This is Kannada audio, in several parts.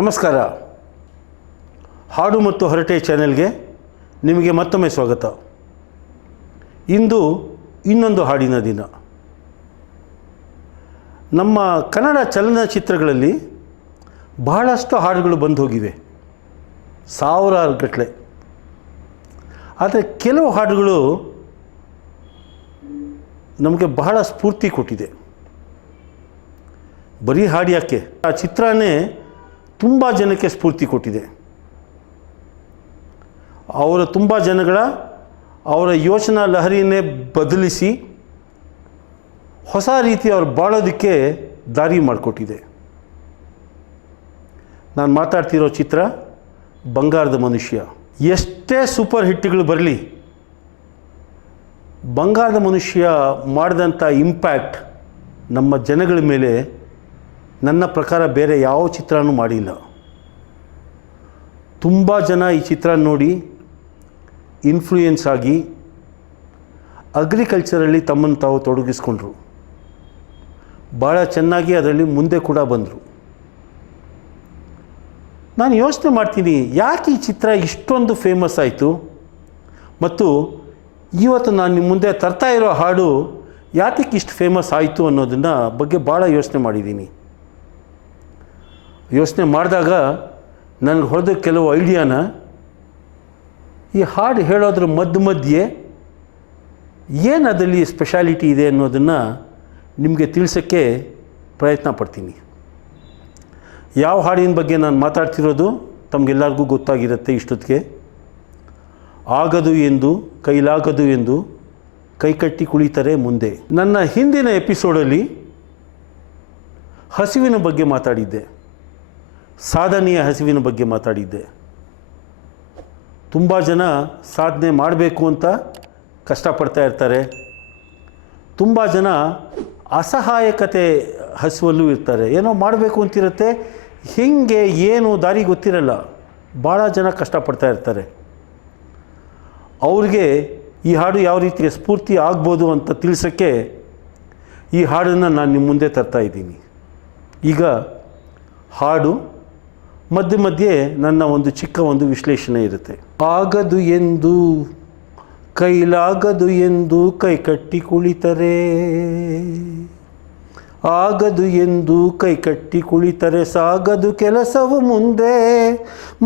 ನಮಸ್ಕಾರ. ಹಾಡು ಮತ್ತು ಹರಟೆ ಚಾನೆಲ್ಗೆ ನಿಮಗೆ ಮತ್ತೊಮ್ಮೆ ಸ್ವಾಗತ. ಇಂದು ಇನ್ನೊಂದು ಹಾಡಿನ ದಿನ. ನಮ್ಮ ಕನ್ನಡ ಚಲನಚಿತ್ರಗಳಲ್ಲಿ ಬಹಳಷ್ಟು ಹಾಡುಗಳು ಬಂದು ಹೋಗಿವೆ, ಸಾವಿರಾರು ಗಟ್ಟಲೆ. ಆದರೆ ಕೆಲವು ಹಾಡುಗಳು ನಮಗೆ ಬಹಳ ಸ್ಫೂರ್ತಿ ಕೊಟ್ಟಿದೆ. ಬರೀ ಹಾಡು ಯಾಕೆ, ಆ ಚಿತ್ರನೇ ತುಂಬ ಜನಕ್ಕೆ ಸ್ಫೂರ್ತಿ ಕೊಟ್ಟಿದೆ. ತುಂಬ ಜನಗಳ ಅವರ ಯೋಚನಾ ಲಹರಿಯನ್ನೇ ಬದಲಿಸಿ ಹೊಸ ರೀತಿ ಅವ್ರು ಬಾಳೋದಕ್ಕೆ ದಾರಿ ಮಾಡಿಕೊಟ್ಟಿದೆ. ನಾನು ಮಾತಾಡ್ತಿರೋ ಚಿತ್ರ ಬಂಗಾರದ ಮನುಷ್ಯ. ಎಷ್ಟೇ ಸೂಪರ್ ಹಿಟ್ಗಳು ಬರಲಿ, ಬಂಗಾರದ ಮನುಷ್ಯ ಮಾಡಿದಂಥ ಇಂಪ್ಯಾಕ್ಟ್ ನಮ್ಮ ಜನಗಳ ಮೇಲೆ ನನ್ನ ಪ್ರಕಾರ ಬೇರೆ ಯಾವ ಚಿತ್ರನೂ ಮಾಡಿಲ್ಲ. ತುಂಬ ಜನ ಈ ಚಿತ್ರ ನೋಡಿ ಇನ್ಫ್ಲೂಯೆನ್ಸ್ ಆಗಿ ಅಗ್ರಿಕಲ್ಚರಲ್ಲಿ ತಮ್ಮನ್ನು ತಾವು ತೊಡಗಿಸ್ಕೊಂಡ್ರು. ಭಾಳ ಚೆನ್ನಾಗಿ ಅದರಲ್ಲಿ ಮುಂದೆ ಕೂಡ ಬಂದರು. ನಾನು ಯೋಚನೆ ಮಾಡ್ತೀನಿ, ಯಾಕೆ ಈ ಚಿತ್ರ ಇಷ್ಟೊಂದು ಫೇಮಸ್ ಆಯಿತು ಮತ್ತು ಇವತ್ತು ನಾನು ನಿಮ್ಮ ಮುಂದೆ ತರ್ತಾ ಇರೋ ಹಾಡು ಯಾತಕ್ಕೆ ಇಷ್ಟು ಫೇಮಸ್ ಆಯಿತು ಅನ್ನೋದನ್ನು ಬಗ್ಗೆ ಭಾಳ ಯೋಚನೆ ಮಾಡಿದ್ದೀನಿ. ಯೋಚನೆ ಮಾಡಿದಾಗ ನನಗೆ ಹೊಡೆದ ಕೆಲವು ಐಡಿಯಾನ ಈ ಹಾಡು ಹೇಳೋದ್ರ ಮಧ್ಯೆ ಏನು ಅದರಲ್ಲಿ ಸ್ಪೆಷಾಲಿಟಿ ಇದೆ ಅನ್ನೋದನ್ನು ನಿಮಗೆ ತಿಳಿಸೋಕ್ಕೆ ಪ್ರಯತ್ನ ಪಡ್ತೀನಿ. ಯಾವ ಹಾಡಿನ ಬಗ್ಗೆ ನಾನು ಮಾತಾಡ್ತಿರೋದು ತಮಗೆಲ್ಲರಿಗೂ ಗೊತ್ತಾಗಿರುತ್ತೆ ಇಷ್ಟೊತ್ತಿಗೆ. ಆಗದು ಎಂದು ಕೈಲಾಗದು ಎಂದು ಕೈಕಟ್ಟಿ ಕುಳಿತರೆ ಮುಂದೆ. ನನ್ನ ಹಿಂದಿನ ಎಪಿಸೋಡಲ್ಲಿ ಹಸಿವಿನ ಬಗ್ಗೆ ಮಾತಾಡಿದ್ದೆ, ಸಾಧನೆಯ ಹಸಿವಿನ ಬಗ್ಗೆ ಮಾತಾಡಿದ್ದೆ. ತುಂಬ ಜನ ಸಾಧನೆ ಮಾಡಬೇಕು ಅಂತ ಕಷ್ಟಪಡ್ತಾ ಇರ್ತಾರೆ. ತುಂಬ ಜನ ಅಸಹಾಯಕತೆ ಹಸಿವಲ್ಲೂ ಇರ್ತಾರೆ. ಏನೋ ಮಾಡಬೇಕು ಅಂತಿರುತ್ತೆ, ಹಿಂಗೆ ಏನು ದಾರಿ ಗೊತ್ತಿರಲ್ಲ. ಭಾಳ ಜನ ಕಷ್ಟಪಡ್ತಾ ಇರ್ತಾರೆ. ಅವ್ರಿಗೆ ಈ ಹಾಡು ಯಾವ ರೀತಿ ಸ್ಫೂರ್ತಿ ಆಗ್ಬೋದು ಅಂತ ತಿಳಿಸೋಕ್ಕೆ ಈ ಹಾಡನ್ನು ನಾನು ನಿಮ್ಮ ಮುಂದೆ ತರ್ತಾ ಇದ್ದೀನಿ. ಈಗ ಹಾಡು ಮಧ್ಯೆ ನನ್ನ ಒಂದು ಚಿಕ್ಕ ಒಂದು ವಿಶ್ಲೇಷಣೆ ಇರುತ್ತೆ. ಆಗದು ಎಂದು ಕೈಲಾಗದು ಎಂದು ಕೈಕಟ್ಟಿ ಕುಳಿತರೆ, ಆಗದು ಎಂದು ಕೈಕಟ್ಟಿ ಕುಳಿತರೆ ಸಾಗದು ಕೆಲಸವು ಮುಂದೆ,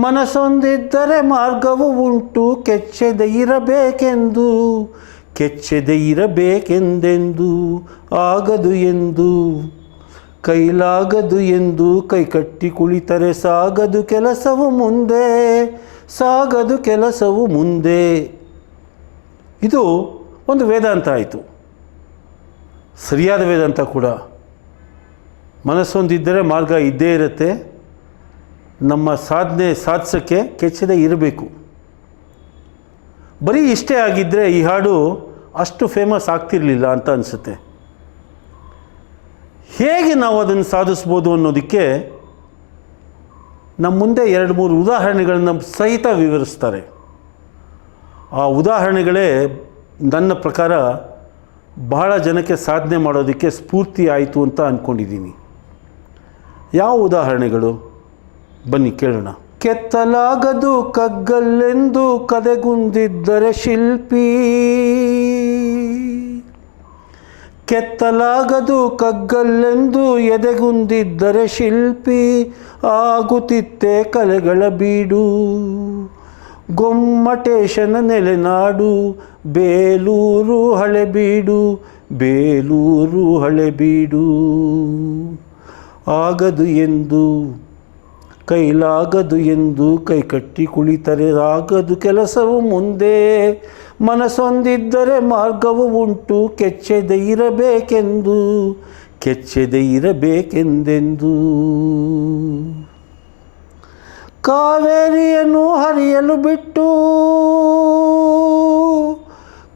ಮನಸ್ಸೊಂದಿದ್ದರೆ ಮಾರ್ಗವು ಉಂಟು ಕೆಚ್ಚೆದೆ ಇರಬೇಕೆಂದು, ಕೆಚ್ಚೆದೆ ಇರಬೇಕೆಂದೆಂದು. ಆಗದು ಎಂದು ಕೈಲಾಗದು ಎಂದು ಕೈಕಟ್ಟಿ ಕುಳಿತರೆ ಸಾಗದು ಕೆಲಸವು ಮುಂದೆ, ಸಾಗದು ಕೆಲಸವು ಮುಂದೆ. ಇದು ಒಂದು ವೇದಾಂತ ಆಯಿತು, ಸರಿಯಾದ ವೇದಾಂತ ಕೂಡ. ಮನಸ್ಸೊಂದಿದ್ದರೆ ಮಾರ್ಗ ಇದ್ದೇ ಇರುತ್ತೆ. ನಮ್ಮ ಸಾಧನೆ ಸಾಧಿಸೋಕ್ಕೆ ಕೆಚ್ಚದೆ ಇರಬೇಕು. ಬರೀ ಇಷ್ಟೇ ಆಗಿದ್ದರೆ ಈ ಹಾಡು ಅಷ್ಟು ಫೇಮಸ್ ಆಗ್ತಿರಲಿಲ್ಲ ಅಂತ ಅನಿಸುತ್ತೆ. ಹೇಗೆ ನಾವು ಅದನ್ನು ಸಾಧಿಸ್ಬೋದು ಅನ್ನೋದಕ್ಕೆ ನಮ್ಮ ಮುಂದೆ 2-3 ಉದಾಹರಣೆಗಳನ್ನು ಸಹಿತ ವಿವರಿಸ್ತಾರೆ. ಆ ಉದಾಹರಣೆಗಳೇ ನನ್ನ ಪ್ರಕಾರ ಬಹಳ ಜನಕ್ಕೆ ಸಾಧನೆ ಮಾಡೋದಕ್ಕೆ ಸ್ಫೂರ್ತಿ ಆಯಿತು ಅಂತ ಅಂದ್ಕೊಂಡಿದ್ದೀನಿ. ಯಾವ ಉದಾಹರಣೆಗಳು ಬನ್ನಿ ಕೇಳೋಣ. ಕೆತ್ತಲಾಗದು ಕಗ್ಗಲ್ಲೆಂದು ಕದೆಗುಂದಿದ್ದರೆ ಶಿಲ್ಪಿ, ಕೆತ್ತಲಾಗದು ಕಗ್ಗಲ್ಲೆಂದು ಎದೆಗುಂದಿದ್ದರೆ ಶಿಲ್ಪಿ, ಆಗುತ್ತಿತ್ತೆ ಕಲೆಗಳ ಬೀಡು ಗೊಮ್ಮಟೇಶನ ನೆಲೆನಾಡು, ಬೇಲೂರು ಹಳೆಬೀಡು, ಬೇಲೂರು ಹಳೆಬೀಡು. ಆಗದು ಎಂದು ಕೈಲಾಗದು ಎಂದು ಕೈಕಟ್ಟಿ ಕುಳಿತರೆ ಆಗದು ಕೆಲಸವು ಮುಂದೆ, ಮನಸ್ಸೊಂದಿದ್ದರೆ ಮಾರ್ಗವು ಉಂಟು ಕೆಚ್ಚೆದೆ ಇರಬೇಕೆಂದು, ಕೆಚ್ಚೆದೆ ಇರಬೇಕೆಂದೆಂದು. ಕಾವೇರಿಯನ್ನು ಹರಿಯಲು ಬಿಟ್ಟು,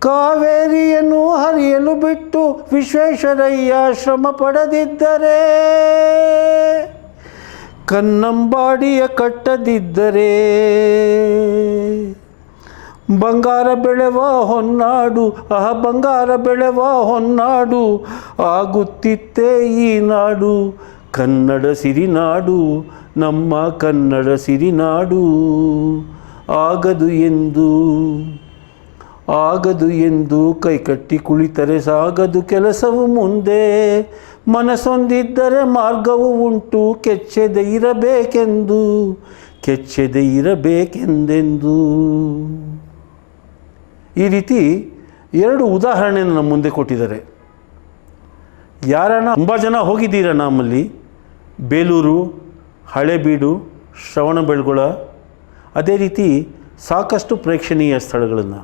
ಕಾವೇರಿಯನ್ನು ಹರಿಯಲು ಬಿಟ್ಟು ವಿಶ್ವೇಶ್ವರಯ್ಯ ಶ್ರಮ ಪಡದಿದ್ದರೆ, ಕನ್ನಂಬಾಡಿಯ ಕಟ್ಟದಿದ್ದರೆ, ಬಂಗಾರ ಬೆಳೆವ ಹೊನ್ನಾಡು ಬಂಗಾರ ಬೆಳೆವ ಹೊನ್ನಾಡು ಆಗುತ್ತಿತ್ತೇ ಈ ನಾಡು, ಕನ್ನಡ ಸಿರಿನಾಡು ನಮ್ಮ ಕನ್ನಡ ಸಿರಿನಾಡು. ಆಗದು ಎಂದು ಕೈಕಟ್ಟಿ ಕುಳಿತರೆ ಸಾಗದು ಕೆಲಸವು ಮುಂದೆ. ಮನಸ್ಸೊಂದಿದ್ದರೆ ಮಾರ್ಗವು ಉಂಟು, ಕೆಚ್ಚೆದೆ ಇರಬೇಕೆಂದೆಂದು. ಈ ರೀತಿ 2 ಉದಾಹರಣೆಯನ್ನು ನಮ್ಮ ಮುಂದೆ ಕೊಟ್ಟಿದ್ದಾರೆ. ತುಂಬ ಜನ ಹೋಗಿದ್ದೀರ ನಮ್ಮಲ್ಲಿ, ಬೇಲೂರು, ಹಳೇಬೀಡು, ಶ್ರವಣಬೆಳಗೊಳ, ಅದೇ ರೀತಿ ಸಾಕಷ್ಟು ಪ್ರೇಕ್ಷಣೀಯ ಸ್ಥಳಗಳನ್ನು.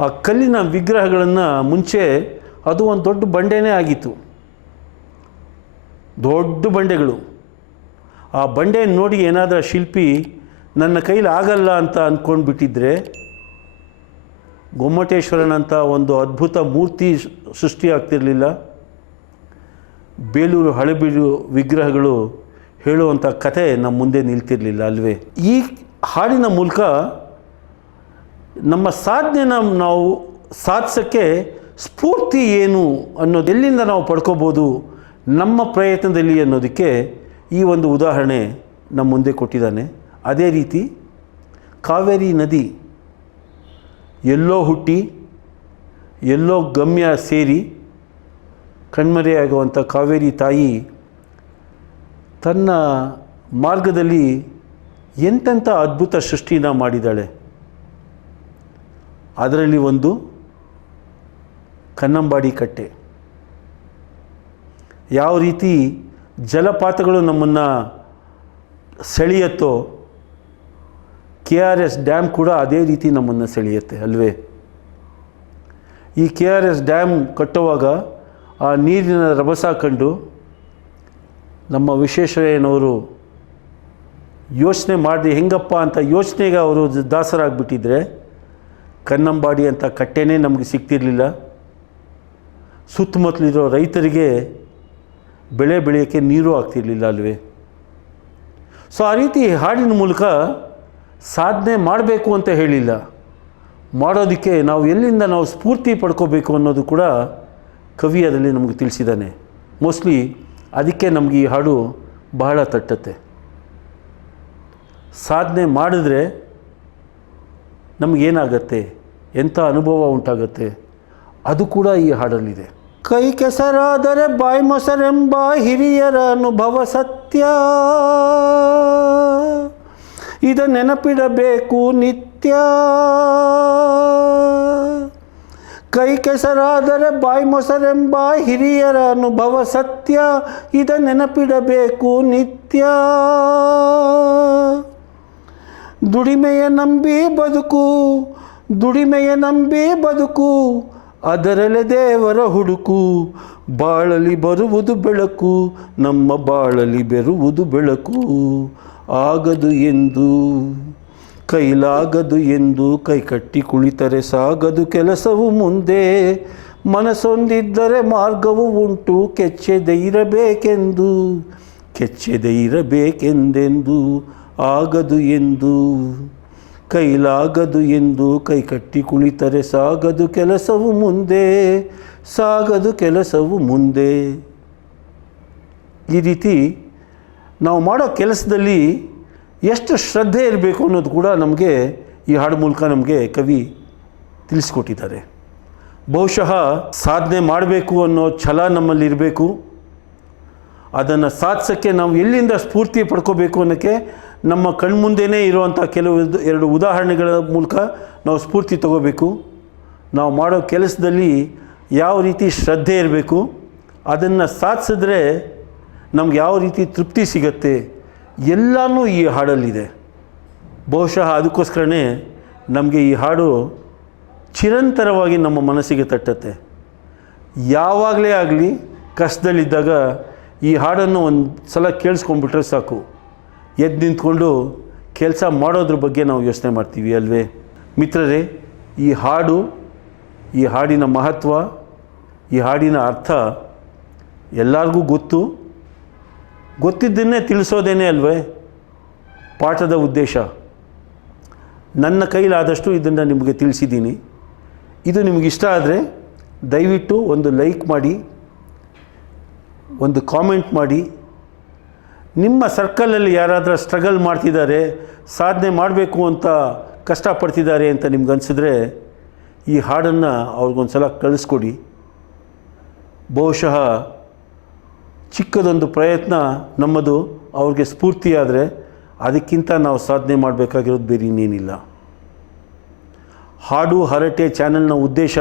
ಆ ಕಲ್ಲಿನ ವಿಗ್ರಹಗಳನ್ನು ಮುಂಚೆ ಅದು ಒಂದು ದೊಡ್ಡ ಬಂಡೆನೇ ಆಗಿತ್ತು, ದೊಡ್ಡ ಬಂಡೆಗಳು. ಆ ಬಂಡೆಯನ್ನು ನೋಡಿ ಏನಾದರೂ ಶಿಲ್ಪಿ ನನ್ನ ಕೈಲಿ ಆಗಲ್ಲ ಅಂತ ಅಂದ್ಕೊಂಡು ಬಿಟ್ಟಿದ್ರೆ ಗೊಮ್ಮಟೇಶ್ವರನಂಥ ಒಂದು ಅದ್ಭುತ ಮೂರ್ತಿ ಸೃಷ್ಟಿಯಾಗ್ತಿರಲಿಲ್ಲ. ಬೇಲೂರು ಹಳೇಬೀಡು ವಿಗ್ರಹಗಳು ಹೇಳುವಂಥ ಕಥೆ ನಮ್ಮ ಮುಂದೆ ನಿಲ್ತಿರಲಿಲ್ಲ ಅಲ್ವೇ. ಈ ಹಾಡಿನ ಮೂಲಕ ನಮ್ಮ ಸಾಧನೆನ ನಾವು ಸಾಧಿಸೋಕ್ಕೆ ಸ್ಫೂರ್ತಿ ಏನು ಅನ್ನೋದು, ಎಲ್ಲಿಂದ ನಾವು ಪಡ್ಕೋಬೋದು ನಮ್ಮ ಪ್ರಯತ್ನದಲ್ಲಿ ಅನ್ನೋದಕ್ಕೆ ಈ ಒಂದು ಉದಾಹರಣೆ ನಮ್ಮ ಮುಂದೆ ಕೊಟ್ಟಿದ್ದಾನೆ. ಅದೇ ರೀತಿ ಕಾವೇರಿ ನದಿ ಎಲ್ಲೋ ಹುಟ್ಟಿ ಎಲ್ಲೋ ಗಮ್ಯ ಸೇರಿ ಕಣ್ಮರೆಯಾಗುವಂಥ ಕಾವೇರಿ ತಾಯಿ ತನ್ನ ಮಾರ್ಗದಲ್ಲಿ ಎಂತೆಂಥ ಅದ್ಭುತ ಸೃಷ್ಟಿನ ಮಾಡಿದ್ದಾಳೆ. ಅದರಲ್ಲಿ ಒಂದು ಕನ್ನಂಬಾಡಿ ಕಟ್ಟೆ. ಯಾವ ರೀತಿ ಜಲಪಾತಗಳು ನಮ್ಮನ್ನು ಸೆಳೆಯುತ್ತೋ, KRS ಡ್ಯಾಮ್ ಕೂಡ ಅದೇ ರೀತಿ ನಮ್ಮನ್ನು ಸೆಳೆಯುತ್ತೆ ಅಲ್ವೇ. ಈ KRS ಡ್ಯಾಮ್ ಕಟ್ಟುವಾಗ ಆ ನೀರಿನ ರಭಸ ಕಂಡು ನಮ್ಮ ವಿಶ್ವೇಶ್ವರಯ್ಯನವರು ಯೋಚನೆ ಮಾಡಿ ಹೆಂಗಪ್ಪ ಅಂತ ಯೋಚನೆಗೆ ಅವರು ದಾಸರಾಗಿಬಿಟ್ಟಿದ್ರೆ ಕನ್ನಂಬಾಡಿ ಅಂತ ಕಟ್ಟೆನೇ ನಮಗೆ ಸಿಗ್ತಿರಲಿಲ್ಲ. ಸುತ್ತಮುತ್ತಲಿರೋ ರೈತರಿಗೆ ಬೆಳೆ ಬೆಳೆಯೋಕ್ಕೆ ನೀರು ಆಗ್ತಿರಲಿಲ್ಲ ಅಲ್ವೇ. ಸೊ ಆ ರೀತಿ ಹಾಡಿನ ಮೂಲಕ ಸಾಧನೆ ಮಾಡಬೇಕು ಅಂತ ಹೇಳಿಲ್ಲ, ಮಾಡೋದಕ್ಕೆ ನಾವು ಎಲ್ಲಿಂದ ನಾವು ಸ್ಫೂರ್ತಿ ಪಡ್ಕೋಬೇಕು ಅನ್ನೋದು ಕೂಡ ಕವಿ ಅದರಲ್ಲಿ ನಮಗೆ ತಿಳಿಸಿದ್ದಾನೆ. ಮೋಸ್ಟ್ಲಿ ಅದಕ್ಕೆ ನಮಗೆ ಈ ಹಾಡು ಬಹಳ ತಟ್ಟತ್ತೆ. ಸಾಧನೆ ಮಾಡಿದ್ರೆ ನಮಗೇನಾಗತ್ತೆ, ಎಂಥ ಅನುಭವ ಉಂಟಾಗತ್ತೆ, ಅದು ಕೂಡ ಈ ಹಾಡಲ್ಲಿದೆ. ಕೈ ಕೆಸರಾದರೆ ಬಾಯಿ ಮೊಸರೆಂಬ ಹಿರಿಯರ ಅನುಭವ ಸತ್ಯ, ಇದ ನೆನಪಿಡಬೇಕು ನಿತ್ಯ. ಕೈ ಕೆಸರಾದರೆ ಬಾಯಿ ಮೊಸರೆಂಬ ಹಿರಿಯರ ಅನುಭವ ಸತ್ಯ, ಇದ ನೆನಪಿಡಬೇಕು ನಿತ್ಯ. ದುಡಿಮೆಯ ನಂಬಿ ಬದುಕು, ಅದರಲ್ಲೇ ದೇವರ ಹುಡುಕು. ಬಾಳಲಿ ಬರುವುದು ಬೆಳಕು, ನಮ್ಮ ಬಾಳಲಿ ಬೆರುವುದು ಬೆಳಕು. ಕೈಲಾಗದು ಎಂದು ಕೈಕಟ್ಟಿ ಕುಳಿತರೆ ಸಾಗದು ಕೆಲಸವು ಮುಂದೆ. ಮನಸ್ಸೊಂದಿದ್ದರೆ ಮಾರ್ಗವು ಉಂಟು, ಕೆಚ್ಚೆದೆ ಇರಬೇಕೆಂದೆಂದು. ಕೈಲಾಗದು ಎಂದು ಕೈಕಟ್ಟಿ ಕುಳಿತರೆ ಸಾಗದು ಕೆಲಸವು ಮುಂದೆ. ಈ ರೀತಿ ನಾವು ಮಾಡೋ ಕೆಲಸದಲ್ಲಿ ಎಷ್ಟು ಶ್ರದ್ಧೆ ಇರಬೇಕು ಅನ್ನೋದು ಕೂಡ ನಮಗೆ ಈ ಹಾಡು ಮೂಲಕ ನಮಗೆ ಕವಿ ತಿಳಿಸ್ಕೊಟ್ಟಿದ್ದಾರೆ. ಬಹುಶಃ ಸಾಧನೆ ಮಾಡಬೇಕು ಅನ್ನೋ ಛಲ ನಮ್ಮಲ್ಲಿರಬೇಕು. ಅದನ್ನು ಸಾಧಿಸೋಕ್ಕೆ ನಾವು ಎಲ್ಲಿಂದ ಸ್ಫೂರ್ತಿ ಪಡ್ಕೋಬೇಕು ಅನ್ನೋಕ್ಕೆ ನಮ್ಮ ಕಣ್ಮುಂದೆಯೇ ಇರುವಂಥ ಎರಡು ಉದಾಹರಣೆಗಳ ಮೂಲಕ ನಾವು ಸ್ಫೂರ್ತಿ ತಗೋಬೇಕು. ನಾವು ಮಾಡೋ ಕೆಲಸದಲ್ಲಿ ಯಾವ ರೀತಿ ಶ್ರದ್ಧೆ ಇರಬೇಕು, ಅದನ್ನು ಸಾಧಿಸಿದ್ರೆ ನಮ್ಗೆ ಯಾವ ರೀತಿ ತೃಪ್ತಿ ಸಿಗತ್ತೆ, ಎಲ್ಲನೂ ಈ ಹಾಡಲ್ಲಿದೆ. ಬಹುಶಃ ಅದಕ್ಕೋಸ್ಕರನೇ ನಮಗೆ ಈ ಹಾಡು ಚಿರಂತರವಾಗಿ ನಮ್ಮ ಮನಸ್ಸಿಗೆ ತಟ್ಟತ್ತೆ. ಯಾವಾಗಲೇ ಆಗಲಿ ಕಷ್ಟದಲ್ಲಿದ್ದಾಗ ಈ ಹಾಡನ್ನು ಒಂದು ಸಲ ಕೇಳಿಸ್ಕೊಂಡ್ಬಿಟ್ರೆ ಸಾಕು, ಎದ್ದು ನಿಂತ್ಕೊಂಡು ಕೆಲಸ ಮಾಡೋದ್ರ ಬಗ್ಗೆ ನಾವು ಯೋಚನೆ ಮಾಡ್ತೀವಿ ಅಲ್ವೇ. ಮಿತ್ರರೇ, ಈ ಹಾಡು, ಈ ಹಾಡಿನ ಮಹತ್ವ, ಈ ಹಾಡಿನ ಅರ್ಥ ಎಲ್ಲರಿಗೂ ಗೊತ್ತಿದ್ದನ್ನೇ ತಿಳಿಸೋದೇನೆ ಅಲ್ವೇ ಪಾಠದ ಉದ್ದೇಶ. ನನ್ನ ಕೈಲಾದಷ್ಟು ಇದನ್ನು ನಿಮಗೆ ತಿಳಿಸಿದ್ದೀನಿ. ಇದು ನಿಮಗಿಷ್ಟ ಆದರೆ ದಯವಿಟ್ಟು ಒಂದು ಲೈಕ್ ಮಾಡಿ, ಒಂದು ಕಾಮೆಂಟ್ ಮಾಡಿ, ನಿಮ್ಮ ಸರ್ಕಲಲ್ಲಿ ಯಾರಾದರೂ ಸ್ಟ್ರಗಲ್ ಮಾಡ್ತಿದ್ದಾರೆ, ಸಾಧನೆ ಮಾಡಬೇಕು ಅಂತ ಕಷ್ಟಪಡ್ತಿದ್ದಾರೆ ಅಂತ ನಿಮ್ಗೆ ಅನಿಸಿದ್ರೆ ಈ ಹಾಡನ್ನು ಅವ್ರಿಗೊಂದು ಸಲ ಕಳಿಸ್ಕೊಡಿ. ಬಹುಶಃ ಚಿಕ್ಕದೊಂದು ಪ್ರಯತ್ನ ನಮ್ಮದು ಅವ್ರಿಗೆ ಸ್ಫೂರ್ತಿಯಾದರೆ ಅದಕ್ಕಿಂತ ನಾವು ಸಾಧನೆ ಮಾಡಬೇಕಾಗಿರೋದು ಬೇರೆ ಇನ್ನೇನಿಲ್ಲ. ಹಾಡು ಹರಟೆ ಚಾನೆಲ್ನ ಉದ್ದೇಶ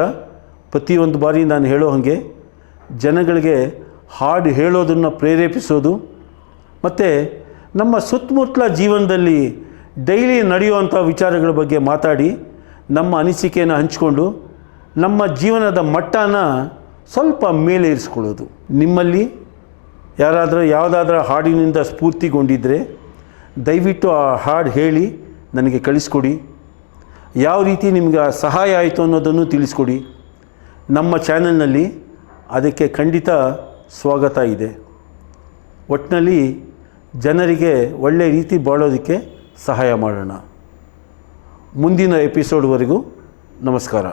ಪ್ರತಿಯೊಂದು ಬಾರಿ ನಾನು ಹೇಳೋ ಹಾಗೆ ಜನಗಳಿಗೆ ಹಾಡು ಹೇಳೋದನ್ನು ಪ್ರೇರೇಪಿಸೋದು ಮತ್ತು ನಮ್ಮ ಸುತ್ತಮುತ್ತಲ ಜೀವನದಲ್ಲಿ ಡೈಲಿ ನಡೆಯುವಂಥ ವಿಚಾರಗಳ ಬಗ್ಗೆ ಮಾತಾಡಿ ನಮ್ಮ ಅನಿಸಿಕೆಯನ್ನು ಹಂಚಿಕೊಂಡು ನಮ್ಮ ಜೀವನದ ಮಟ್ಟನ ಸ್ವಲ್ಪ ಮೇಲೆ ಇರಿಸ್ಕೊಳ್ಳೋದು. ನಿಮ್ಮಲ್ಲಿ ಯಾರಾದರೂ ಯಾವುದಾದ್ರೂ ಹಾಡಿನಿಂದ ಸ್ಫೂರ್ತಿಗೊಂಡಿದ್ದರೆ ದಯವಿಟ್ಟು ಆ ಹಾಡು ಹೇಳಿ ನನಗೆ ಕಳಿಸ್ಕೊಡಿ. ಯಾವ ರೀತಿ ನಿಮ್ಗೆ ಸಹಾಯ ಆಯಿತು ಅನ್ನೋದನ್ನು ತಿಳಿಸ್ಕೊಡಿ. ನಮ್ಮ ಚಾನೆಲ್ನಲ್ಲಿ ಅದಕ್ಕೆ ಖಂಡಿತ ಸ್ವಾಗತ ಇದೆ. ಒಟ್ಟಿನಲ್ಲಿ ಜನರಿಗೆ ಒಳ್ಳೆಯ ರೀತಿ ಬಾಳೋದಕ್ಕೆ ಸಹಾಯ ಮಾಡೋಣ. ಮುಂದಿನ ಎಪಿಸೋಡ್ವರೆಗೂ ನಮಸ್ಕಾರ.